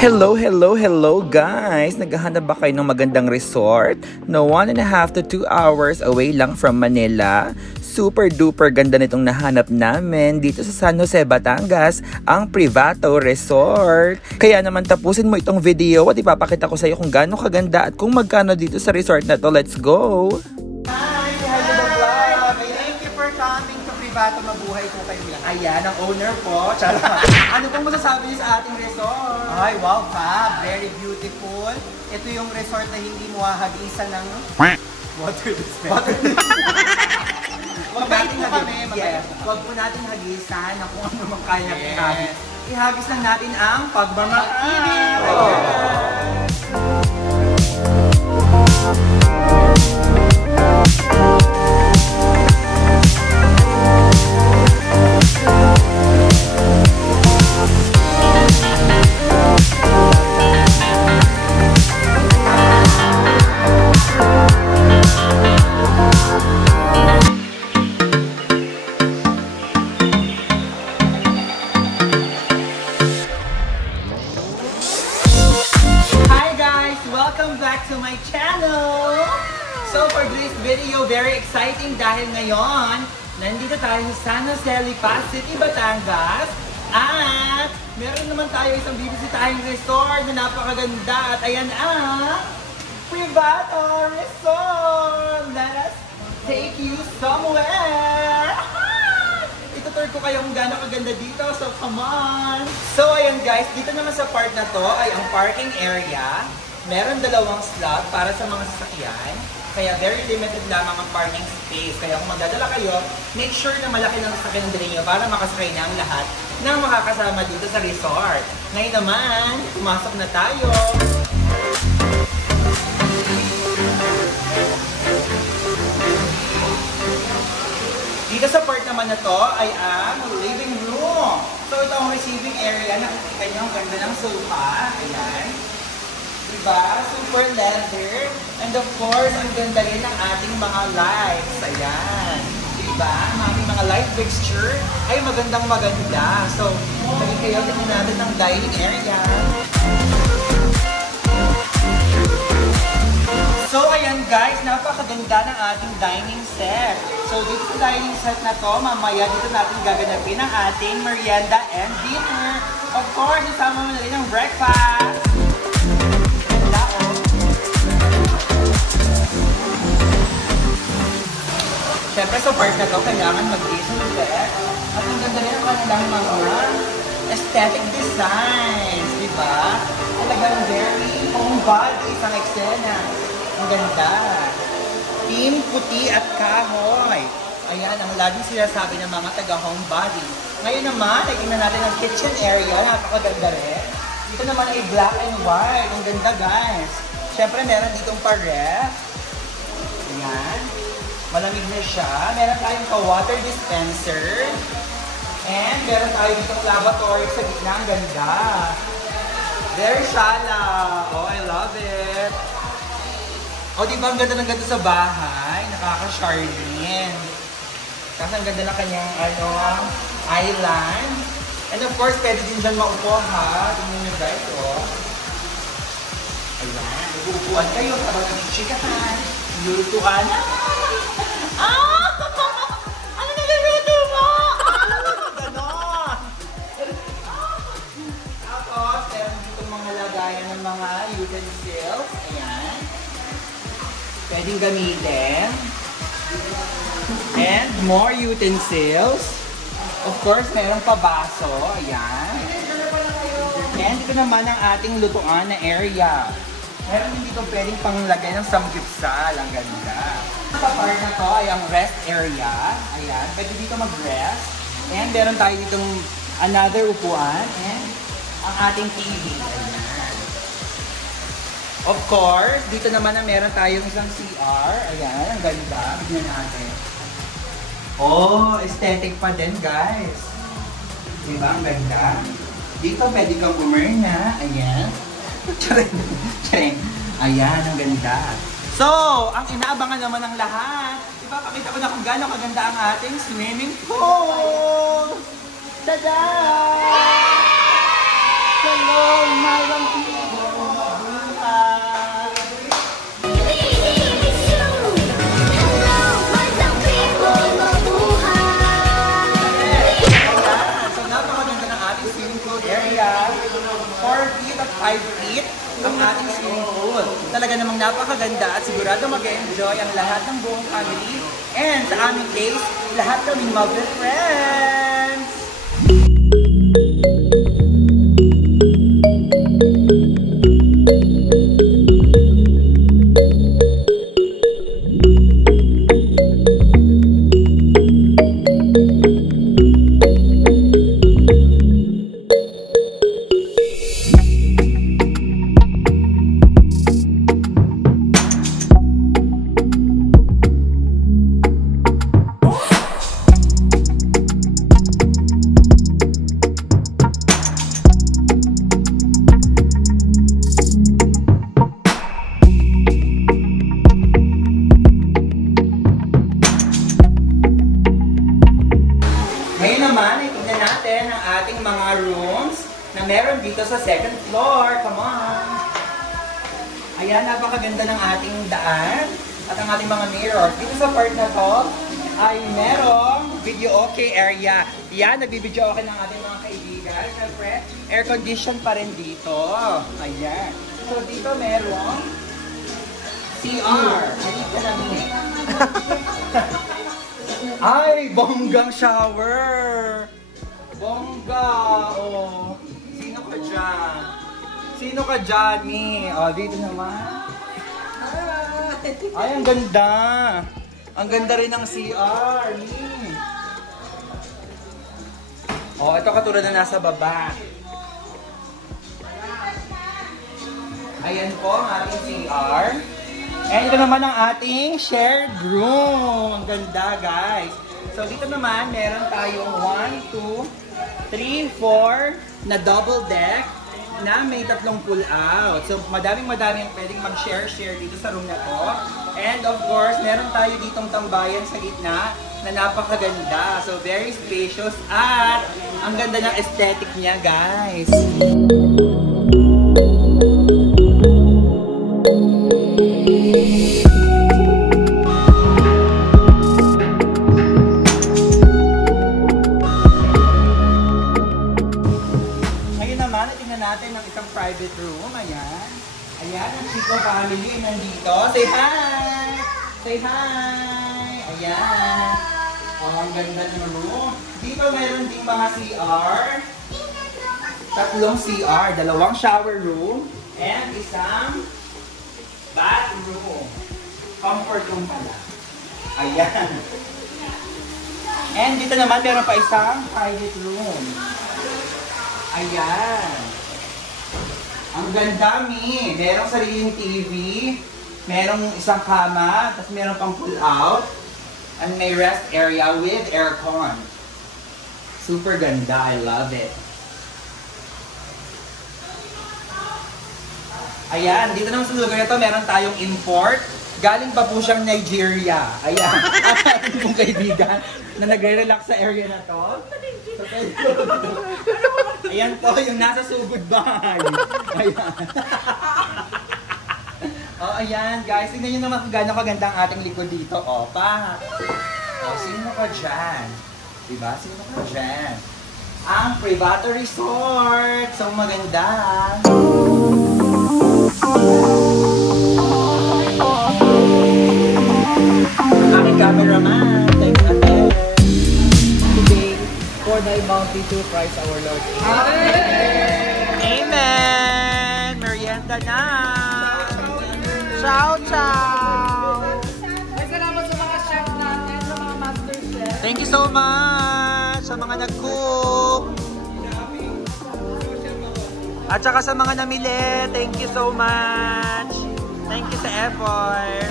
Hello, hello, hello guys! Naghahanap ba kayo ng magandang resort na 1.5 to 2 hours away lang from Manila? Super duper ganda nitong nahanap namin dito sa San Jose, Batangas, ang Privato Resort. Kaya naman tapusin mo itong video at ipapakita ko sa iyo kung gaano kaganda at kung magkano dito sa resort na to. Let's go! Hi! Hi to the vlog! Thank you for coming to Privato. Mabuhay po kayo lang. Ayan, ang owner po. Ano pong masasabi niyo sa ating resort? Ay, wow, fab! Very beautiful. Ito yung resort na hindi mo hahagisan ng water dispenser. Huwag natin hagis. Huwag po natin hagisan na kung ano mang kaya ihagis. Ihagis lang natin ang pagmamahal. Welcome back to my channel! So for this video, very exciting dahil ngayon, nandito tayo sa San Jose, Lipa City, Batangas. At meron naman tayo isang bibisitahing resort na napakaganda. At ayan ang Privato Resort! Let us take you somewhere! Itutur ko kayo kung gaano kaganda dito, so come on! So ayan guys, dito naman sa part na to ay ang parking area. Meron dalawang slot para sa mga sasakyan. Kaya very limited lamang ang parking space. Kaya kung magdadala kayo, make sure na malaki ng sasakyan ng dali nyo para makasakay na ang lahat ng makakasama dito sa resort. Ngayon naman, pumasok na tayo! Dito sa part naman na to ay ang living room. So ito ang receiving area. Nakikita nyo ang ganda ng sofa. Ayan. Diba? Super leather. And of course, ang ganda rin ng ating mga lights. Ayan. Diba? Ang ating mga light fixture ay magandang maganda. So, lagi kayo tingnan natin ng dining area. So, ayan guys, napakaganda ng ating dining set. So, dito sa dining set na to, mamaya dito natin gaganapin ang ating merienda and dinner. Of course, isama mo na rin ang breakfast. Siyempre sa part na to, kailangan mag-isolate. At ang ganda rin ang kanilang mga aesthetic designs, di ba? Talagang very homebody isang eksena. Ang ganda. Team puti at kahoy. Ayan, ang laging sinasabi ng mga taga-homebody. Ngayon naman, tingnan natin ang kitchen area. Napakaganda rin. Dito naman ay black and white. Ang ganda guys. Siyempre meron ditong pa-ref. Ayan. Malamig na siya. Meron tayong pa-water dispenser. And meron tayo ditong lavatory sa gitna. Ang ganda. Very shallow. Oh, I love it. Oh, di ba ang ganda ng ganda sa bahay? Nakaka-charming. Kasi ang ganda na kanyang island. And of course, pwede din dyan maupo ha. Tingnan nyo guys, oh. Ayan. Nag-uupuan kayo habang nag-chikahan. Lulutuan. Ano niluluto mo? Ganon! Tapos, meron dito mga lagayan ng mga utensils. Ayan. Pwedeng gamitin. And more utensils. Of course, meron pa baso. Ayan. And dito naman ang ating lutuan na area. Meron din dito pwedeng panglagay ng samgyupsal. Ang ganda. Sa part na to ay ang rest area. Ayan. Pwede dito mag-rest. And meron tayo ditong another upuan. And ang ating TV. Ayan. Of course, dito naman na meron tayong isang CR. Ayan. Ang ganda. Bigyan natin. Oh, aesthetic pa din guys. Diba? Ang ganda. Dito pwede kang pumirna. Ayan. Charing. Ayan, ang ganda. So, ang inaabangan naman ng lahat, ipapakita ko na kung gaano kaganda ang ating swimming pool! Tada! Hello, my ng people, mabuhay! So napakaganda ng ating swimming pool area. 4 feet at 5 feet ang ating swimming pool. Talaga namang napakaganda at sigurado mag-enjoy ang lahat ng buong family. And sa aming case, lahat kaming mag-friends! Ngayon naman, itignan natin ang ating mga rooms na meron dito sa second floor. Come on! Ayan, napakaganda ng ating daan at ang ating mga mirrors. Dito sa part na to ay merong video okay area. Yan, nagbibideo okay ng ating mga kaibigan. Siyempre, air condition pa rin dito. Ayan. So dito merong CR. Halika namin. Ay, bonggang shower! Bongga! Oh. Sino ka dyan? Sino ka dyan, Mi? Oh, dito naman. Ay, ang ganda! Ang ganda rin ng CR, Mi. Oh, ito katulad na nasa baba. Ayan po ang ating CR. And ito naman ang ating shared room. Ang ganda, guys. So, dito naman, meron tayong 1, 2, 3, 4 na double deck na may 3 pull-out. So, madaming pwedeng mag-share dito sa room na to. And of course, meron tayo ditong tambayan sa gitna na napakaganda. So, very spacious at ang ganda ng aesthetic niya, guys. Natin ng isang private room. Ayan. Ayan, ang Chico family ay nandito. Say hi! Say hi! Ayan. Oh, ang ganda ng room. Dito mayroon ding mga CR. 3 CR. 2 shower room. And isang bathroom. Comfort room pala. Ayan. And dito naman meron pa isang private room. Ayan. Ang ganda, Mi. Merong sariling TV, merong isang kama, tapos meron pang pull-out, and may rest area with aircon. Super ganda. I love it. Ayan, dito naman sa lugar na to, meron tayong import. Galing pa po siyang Nigeria. Ayan, ang ating pong kaibigan na nagre-relax sa area na to. So, ayan po, yung nasa sugod bahay. Ayan. Oh, ayan guys, tingnan nyo naman kung gano'ng kaganda ang ating likod dito. O, pa. O, sino ka dyan? Diba? Sino ka dyan? Ang Privato Resort. So, maganda. Aking cameraman. Thanks again. Today, for thy bounty to Christ our Lord. Amen! Amen! Merienda na! Ciao, ciao! Salamat sa mga chef natin, sa mga master chef. Thank you so much sa mga nag-cook! At saka sa mga namili, thank you so much! Thank you sa effort!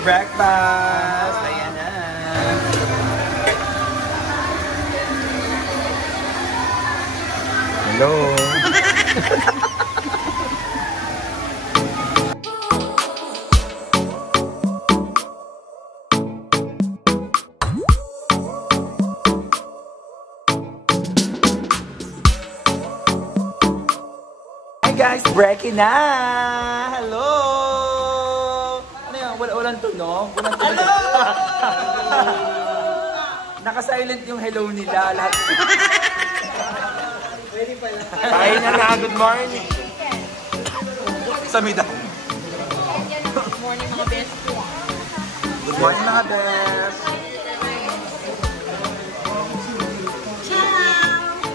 breakfast. Ayan na. Hello. Hi guys, breaking na! Hello! Ano yan? Walang tunog? Walang tunog? Naka-silent yung hello nila. Lahat. Kain na na, good morning. Samida. Good morning mga best ko. Good morning mga best.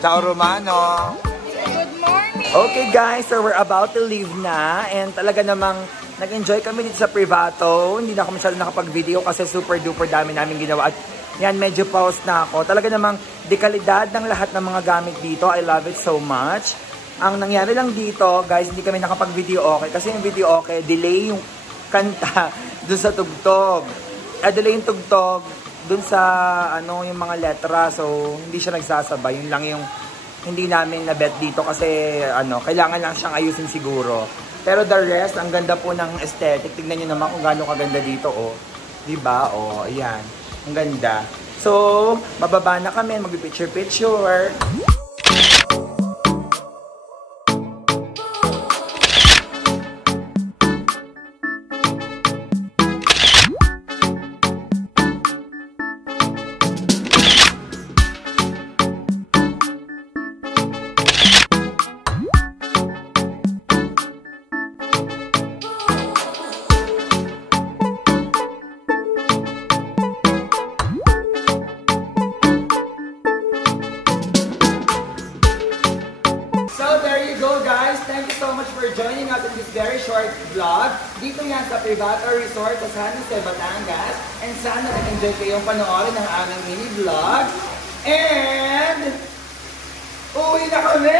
Ciao Romano. Good morning. Okay guys, so we're about to leave na and talaga namang nag-enjoy kami dito sa Privato. Hindi na ako masyado nakapag-video kasi super duper dami namin ginawa at yan, medyo pause na ako. Talaga namang dekalidad ng lahat ng mga gamit dito. I love it so much. Ang nangyari lang dito, guys, hindi kami nakapag-video okay. Kasi yung video okay, delay yung kanta dun sa tugtog. Delay yung tugtog dun sa ano yung mga letra. So, hindi siya nagsasabay. Yun lang yung hindi namin na-bet dito kasi ano, kailangan lang siyang ayusin siguro. Pero the rest, ang ganda po ng aesthetic. Tignan nyo naman kung gaano kaganda dito, oh. Diba? Oh, ayan. Ang ganda. So, bababa na kami, mag-picture-picture. So there you go guys. Thank you so much for joining us in this very short vlog. Dito yan sa Privato Resort sa San Jose, Batangas. And sana nag-enjoy kayong panoorin ng aming mini vlog. And uwi na kami!